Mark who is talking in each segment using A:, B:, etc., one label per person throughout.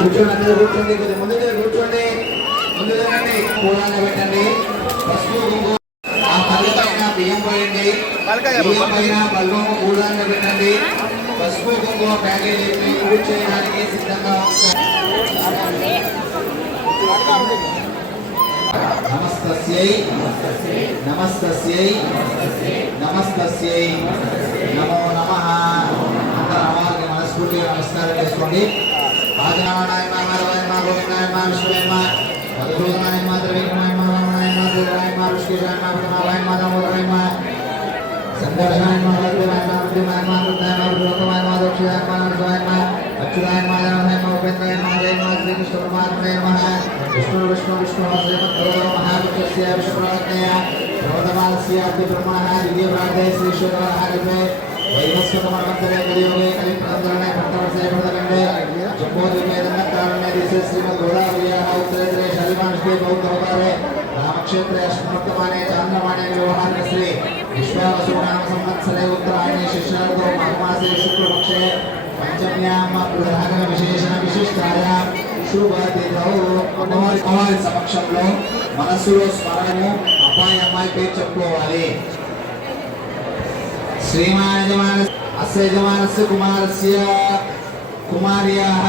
A: కూర్చోండి అందరూ కూర్చోండి కొద్దిగా ముందుగా కూర్చోండి. ముందుగా రండి పూలాన్ని పెట్టండి. పసుపు ఆ పైన బియ్యం పోయండి. బియ్యం పైన పల్వం పూలాన్ని పెట్టండి. పసుపు కుంకుమ ప్యాకేజ్ పూజ చేయడానికి సిద్ధంగా నమస్తస్యై. నమస్తస్యై. నమస్తస్యై. నమో నమ. అందరూ అమ్మవారికి మనస్ఫూర్తిగా నమస్కారం చేసుకోండి. ఆదినారాయణ మాధవాయ మా గోవిందాయ మా విష్ణువాయ మా మధుసూదనాయ మా ద్రవిణమాయ మా రమణాయ మా దేవాయ మా ఋషికేశాయ మా విష్ణువాయ మా దామోదరాయ మా సంఘర్షాయ మా భద్రమాయ మా బుద్ధిమాయ మా బుద్ధాయ మా బృహతమాయ మా దక్షిణాయ మా నరసాయ మా అచ్యుతాయ మా జననాయ మా ఉపేంద్రాయ మా జయ మా శ్రీకృష్ణ పరమాత్మనే నమః విష్ణు విష్ణు విష్ణు శ్రీమద్భగవో మహావిష్ణుస్య విష్ణుప్రవర్తయ ప్రవర్తమానస్య అద్య బ్రహ్మణः దివ్య ప్రార్థే శ్రీశ్వరः కల్పే వైవస్వతమర్మంతరే కలియుగే కలిప్రదంతరణే భక్తవర్షే ప్రదకండే జంబోద్వీపే దండకారణ్య దేశే శ్రీమద్ గోదావర్యాः ఉత్తరేతరే శలిమానుష్కే బౌద్ధవతారే రామక్షేత్రే అష్టమవర్తమానే చాంద్రమాణే వ్యవహార శ్రీ విశ్వావసునామ సంవత్సరే ఉత్తరాయణే శిష్యార్థో మాఘమాసే శుక్లపక్షే పంచమ్యాం ప్రధాన విశేషణ విశిష్టాయ శుభతిథౌ అమ్మవారి అమ్మవారి సమక్షంలో మనస్సులో స్మరణము అబ్బాయి అమ్మాయి పేరు చెప్పుకోవాలి శ్రీమాన్ అస్య యజమానస్య కుమారస్య కుమార్యాः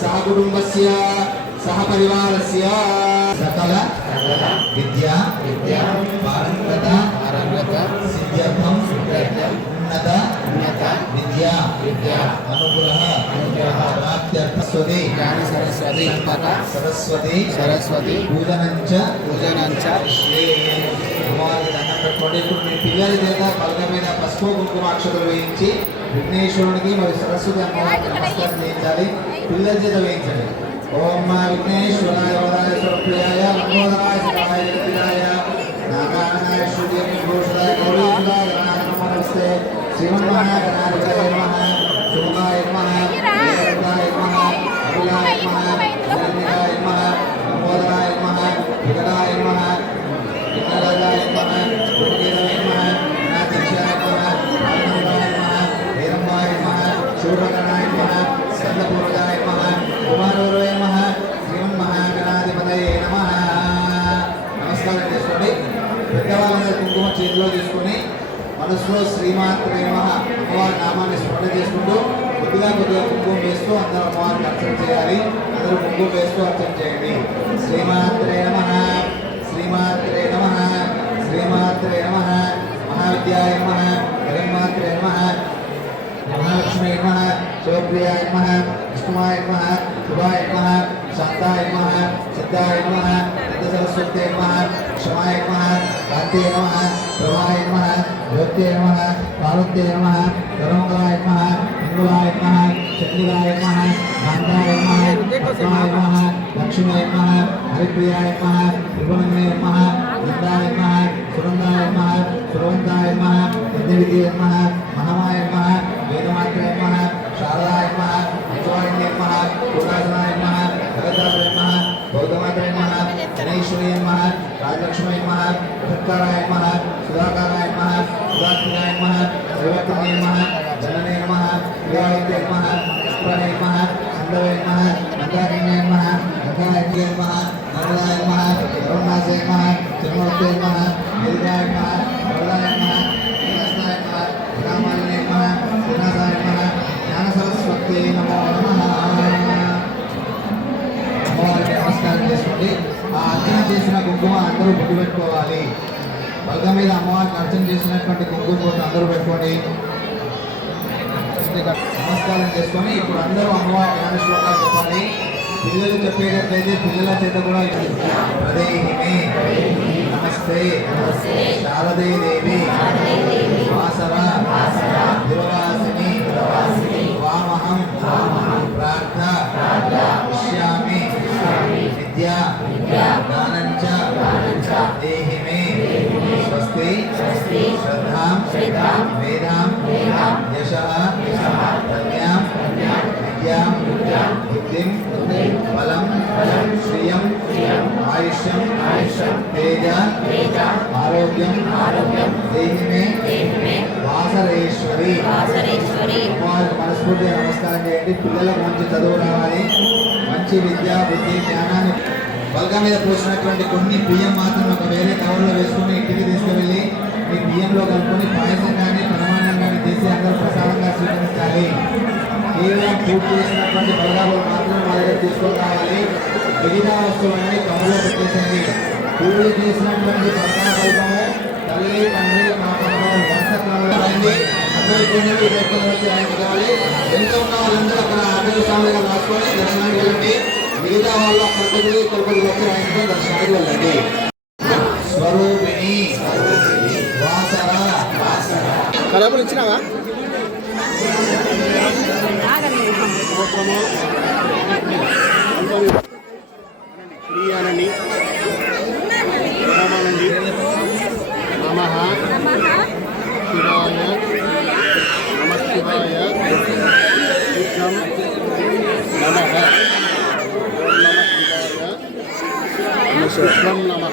A: సహ కుటుంబస్య సహ పరివారస్య సకల విద్య విద్య పారంగత పారంగత సిద్ధ్యర్థం ఉన్నత ఉన్నత విద్య విద్య అనుగ్రహ అనుగ్రహ ప్రాప్త్యర్థ స్వది
B: జ్ఞాని సరస్వతి
A: సరస్వతి
B: సరస్వతి
A: పూజనంచ
B: పూజనంచ.
A: పెట్టుకోండి. ఇప్పుడు మీ పిల్లల చేత పలక మీద పసుపు కుంకుమ అక్షతలు వేయించి విఘ్నేశ్వరునికి మరియు సరస్వతి అమ్మవారికి నమస్కారం చేయించాలి. పిల్లల చేత వేయించండి. ఓం మా విఘ్నేశ్వరాయ వరాయ లంబోదరాయ శివాయ జగతిరాయ నాగానాయ శ్రుతియ ఘోషాయ గౌరీసుదాయ గణాయ శుభాయ నమస్కారం చేసుకోండి పెద్దవాళ్ళ కుంకుమ చేతిలో తీసుకొని మనసులో శ్రీమాన్ ప్రేమ అమ్మవారి నామాన్ని స్మరణ చేసుకుంటూ కొద్దిగా కొద్దిగా కుంకుమ వేస్తూ అందరూ అమ్మవారికి అర్చన చేయాలి. అందరూ కుంకుమ వేస్తూ అర్చన చేయండి. శ్రీమాత్రే నమ శ్రీమాత్రే నమ శ్రీమాత్రే నమ మహావిద్యాయ నమ జగన్మాత్రే నమ మహాలక్ష్మి నమ శివప్రియాయ నమ విష్ణువాయ నమ శివాయ నమ శాంతాయ నమ సిద్ధాయ నమ సిద్ధ సరస్వతే నమః క్షమాయ నమః కాంతే నమః ప్రభాయ నమః జ్యోతే నమః పార్వతే నమః ధర్మకరాయ నమః ఇంగులాయ నమః చండికాయ నమః కాంతాయ నమః పద్మాయ నమః లక్ష్మీయ నమః హరిప్రియాయ నమః త్రిగుణమే నమః లింగాయ నమః సురందాయ నమః సురవంతాయ నమః యజ్ఞవిద్య నమః మహామాయ నమః వేదమాత్రే నమః శారదాయ నమః విశ్వాయ నమః పూర్ణాసనాయ నమః జగదాయ నమః బౌద్ధమాత్రే నమః గణేశ్వరీ నమః లక్ష్మయ్య నమః సత్కారాయ నమః సుధాకారాయ నమః సుధాత్మయాయ నమః శ్రీవత్రే నమః జననే నమః ప్రియాయతే నమః పుష్పనే నమః సుందరే నమః మందారిణ్యే నమః గంగాయతే నమః నరదాయ నమః కరుణాసే నమః తిరుమూర్తే నమః నిరుదాయ నమః వరదాయ నమః శ్రీహస్తాయ నమః రామాయ నమః శ్రీనాథాయ నమః జ్ఞాన సరస్వతి నమో నమః. నమస్కారం చేసుకోండి ఆ అర్చన చేసిన కుంకుమ అందరూ బొట్టు పెట్టుకోవాలి బల్గ మీద అమ్మవారికి అర్చన చేసినటువంటి కుంకుమ బొట్టు అందరూ పెట్టుకోండి. నమస్కారం చేసుకొని ఇప్పుడు అందరూ అమ్మవారి జ్ఞాన శ్లోకాలు చెప్పాలి? పిల్లలు చెప్పేటట్లయితే పిల్లల చేత కూడా హృదయమే నమస్తే. శారదే దేవి వాసర. దుర్వాసిని శ్రద్ధాం వేదాం యశః ప్రజ్ఞాం విద్యాం బుద్ధిం బలం శ్రియం ఆయుష్యం తేజ ఆరోగ్యం దేహి మే వాసరేశ్వరి.
C: వాసరేశ్వరి.
A: అమ్మవారికి మనసు మనస్ఫూర్తిగా నమస్కారం చేయండి. పిల్లలకు మంచి చదువు రావాలి. మంచి విద్య బుద్ధి జ్ఞానాన్ని బల్గా మీద పోసినటువంటి కొన్ని బియ్యం మాత్రం ఒక వేరే కవర్లో వేసుకుని ఇంటికి తీసుకువెళ్ళి మీ బియ్యంలో కలుపుకొని పాయసం కానీ ప్రమాణం కానీ చేసి అందరూ ప్రసాదంగా స్వీకరించాలి. కేవలం పూర్తి చేసినటువంటి బలగాలు మాత్రం మా దగ్గర తీసుకొని రావాలి. మిగతా వస్తువులన్నీ కవర్లో పెట్టేసింది పూజ చేసినటువంటి ప్రసాద తల్లి తండ్రి మా పదవారు వంశక్రమంలో రండి అందరి కొన్నవి వ్యక్తులు వచ్చి ఆయనకి కావాలి ఎంత ఉన్న వాళ్ళందరూ అక్కడ అభివృద్ధి స్వామిగా రాసుకొని దర్శనానికి వెళ్ళండి. మిగతా వాళ్ళు అక్కడ తిరిగి తిరుపతి వచ్చి ఆయనతో దర్శనానికి వెళ్ళండి. స్వరూ
B: డబ్బులు ఇచ్చినావా? ప్రియానండి రామానండి నమ శివాయ నమ శివాయ కృష్ణం నమ ఓం నమ శివాయ నమ నమ.